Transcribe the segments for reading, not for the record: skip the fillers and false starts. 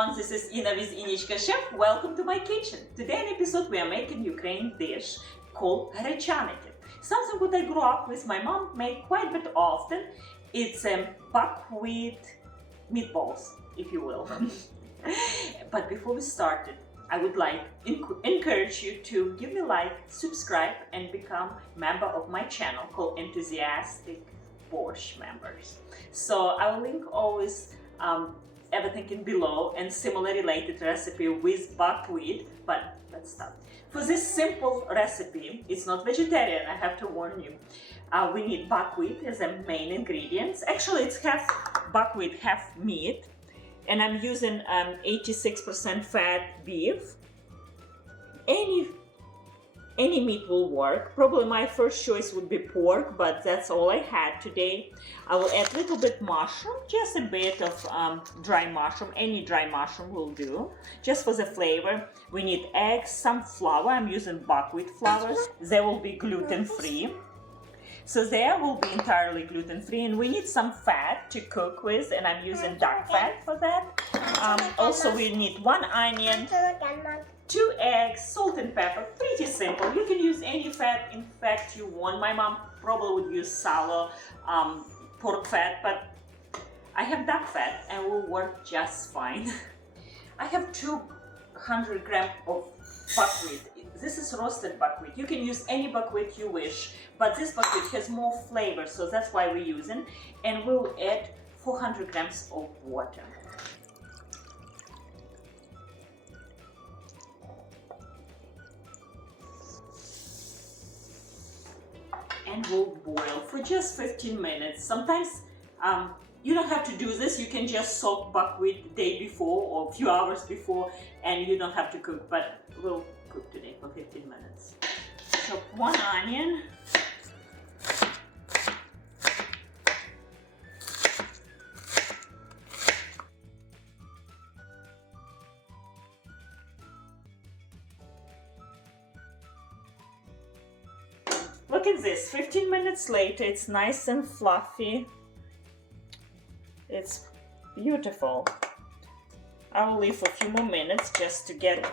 everyone, this is Inna with Innichka Chef. Welcome to my kitchen. Today in episode we are making Ukrainian dish called Grechanyky. Something that I grew up with my mom made quite a bit often. It's buckwheat meatballs, if you will. But before we started, I would like encourage you to give me a like, subscribe, and become member of my channel called Enthusiastic Borscht Members. So I will link always everything in below and similar related recipe with buckwheat. But let's start. For this simple recipe, it's not vegetarian, I have to warn you. We need buckwheat as a main ingredients. Actually, it's half buckwheat, half meat. And I'm using 86% fat beef. Any meat will work. Probably my first choice would be pork, but that's all I had today. I will add a little bit mushroom, just a bit of dry mushroom. Any dry mushroom will do, just for the flavor. We need eggs, some flour. I'm using buckwheat flour. They will be gluten-free. So they will be entirely gluten-free, and we need some fat to cook with, and I'm using duck fat for that. Also, we need 1 onion, 2 eggs, salt and pepper. Pretty simple. You can use any fat, in fact, you want. My mom probably would use sallow pork fat, but I have duck fat and will work just fine. I have 200 grams of buckwheat. This is roasted buckwheat. You can use any buckwheat you wish, but this buckwheat has more flavor, so that's why we're using. And we'll add 400 grams of water. And we'll boil for just 15 minutes. Sometimes you don't have to do this. You can just soak buckwheat the day before or a few hours before, and you don't have to cook, but we'll cook today for 15 minutes. Chop 1 onion. Look at this, 15 minutes later, it's nice and fluffy. It's beautiful. I will leave for a few more minutes just to get...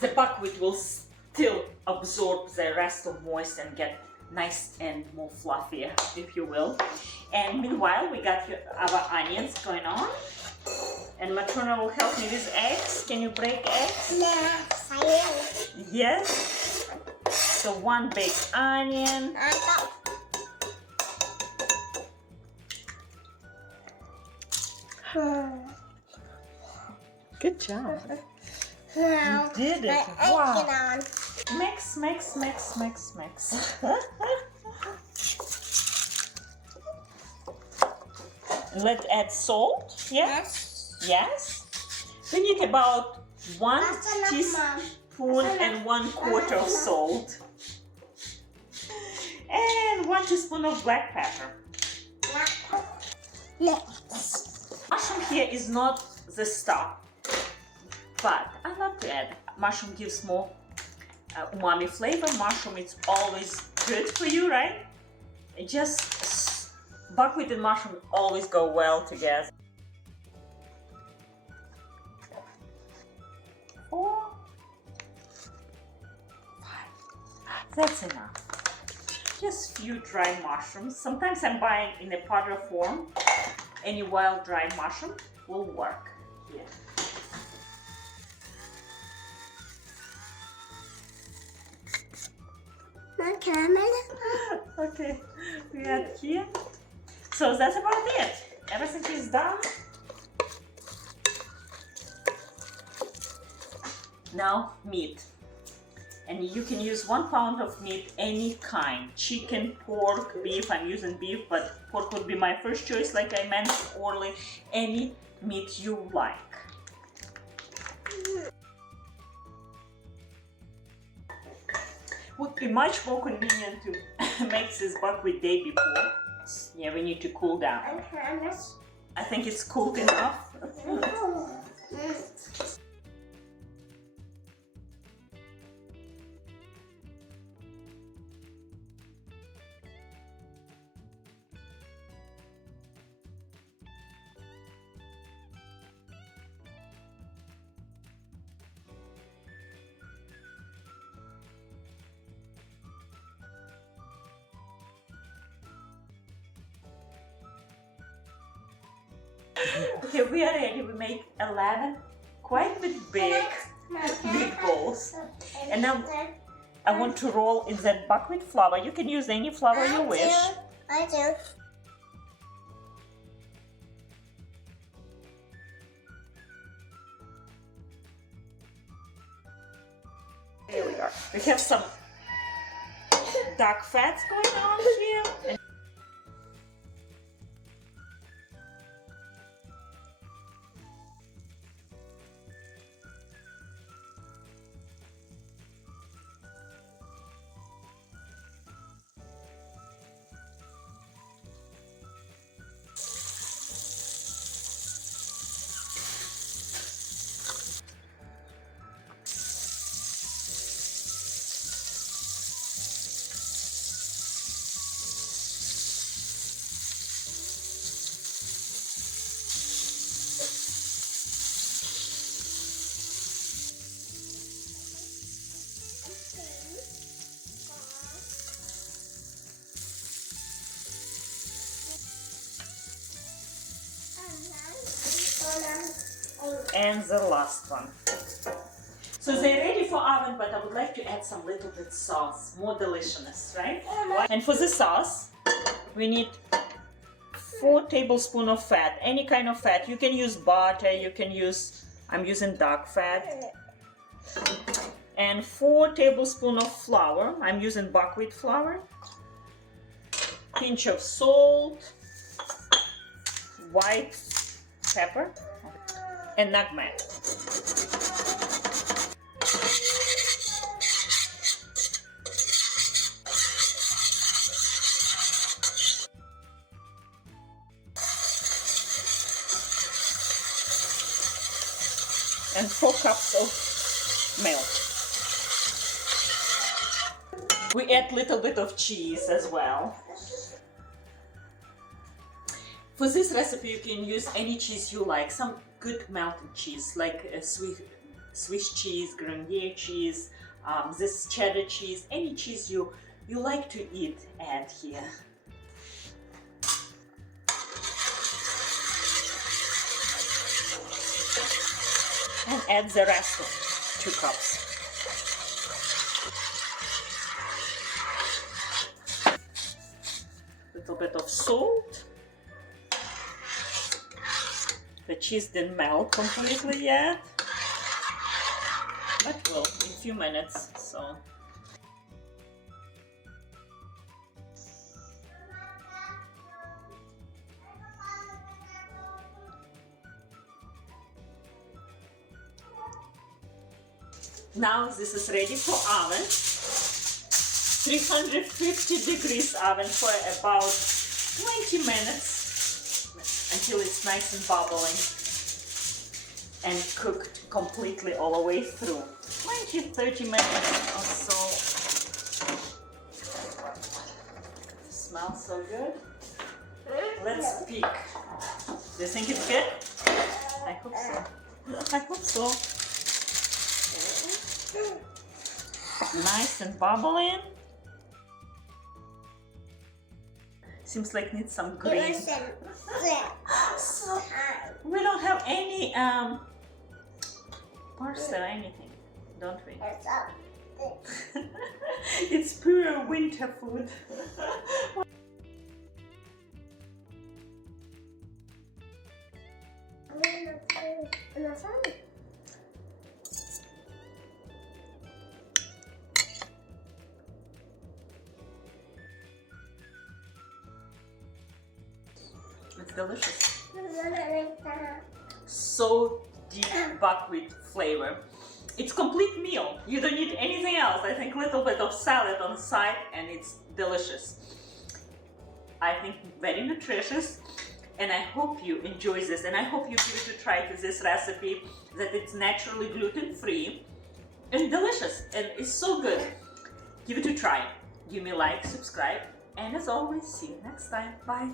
The buckwheat will still absorb the rest of moist and get nice and more fluffier, if you will. And meanwhile, we got our onions going on. And Matrona will help me with eggs. Can you break eggs? Yes, I will. Yes. So 1 big onion. Good job. You did it. Wow. Mix, mix, mix, mix, mix. Let's add salt. Yes. Yes. We need about 1 teaspoon and 1/4 of salt. And 1 teaspoon of black pepper. Mushroom here is not the star, but I love to add. Mushroom gives more umami flavor. Mushroom is always good for you, right? It just buckwheat and mushroom always go well together. 4, 5. That's enough. Just few dry mushrooms. Sometimes I'm buying in a powder form. Any wild dry mushroom will work here. Okay, we add here. So that's about it. Everything is done. Now meat. And you can use 1 pound of meat, any kind. Chicken, pork, beef. I'm using beef, but pork would be my first choice, like I mentioned earlier. Any meat you like. Would be much more convenient to make this buckwheat day before. Yeah, we need to cool down. I think it's cooked enough. Okay, we are ready. We make 11 quite big meatballs. And now I want to roll in that buckwheat flour. You can use any flour you wish. I do. Here we are. We have some dark fats going on here. And the last one. So they're ready for oven, but I would like to add some little bit sauce, more deliciousness, right? And for the sauce, we need 4 tablespoons of fat, any kind of fat. You can use butter, you can use, I'm using dark fat. And 4 tablespoons of flour, I'm using buckwheat flour. Pinch of salt, white pepper, and nutmeg. And 4 cups of milk. We add a little bit of cheese as well. For this recipe, you can use any cheese you like. Some good melted cheese, like a Swiss cheese, Gruyere cheese, this cheddar cheese, any cheese you like to eat, add here. And add the rest of 2 cups. Little bit of salt. The cheese didn't melt completely yet, but will in a few minutes. So now this is ready for oven. 350 degrees oven for about 20 minutes. Until it's nice and bubbling and cooked completely all the way through. 20-30 minutes or so. Smells so good. Let's peek. Do you think it's good? I hope so. I hope so. Nice and bubbling. Seems like needs some green. So we don't have any parsley or anything, don't we? It's pure winter food. It's delicious. So deep buckwheat flavor. It's complete meal. You don't need anything else. I think a little bit of salad on the side and it's delicious. I think very nutritious, and I hope you enjoy this, and I hope you give it a try to this recipe, that it's naturally gluten-free and delicious and it's so good. Give it a try. Give me a like, subscribe, and as always, see you next time. Bye.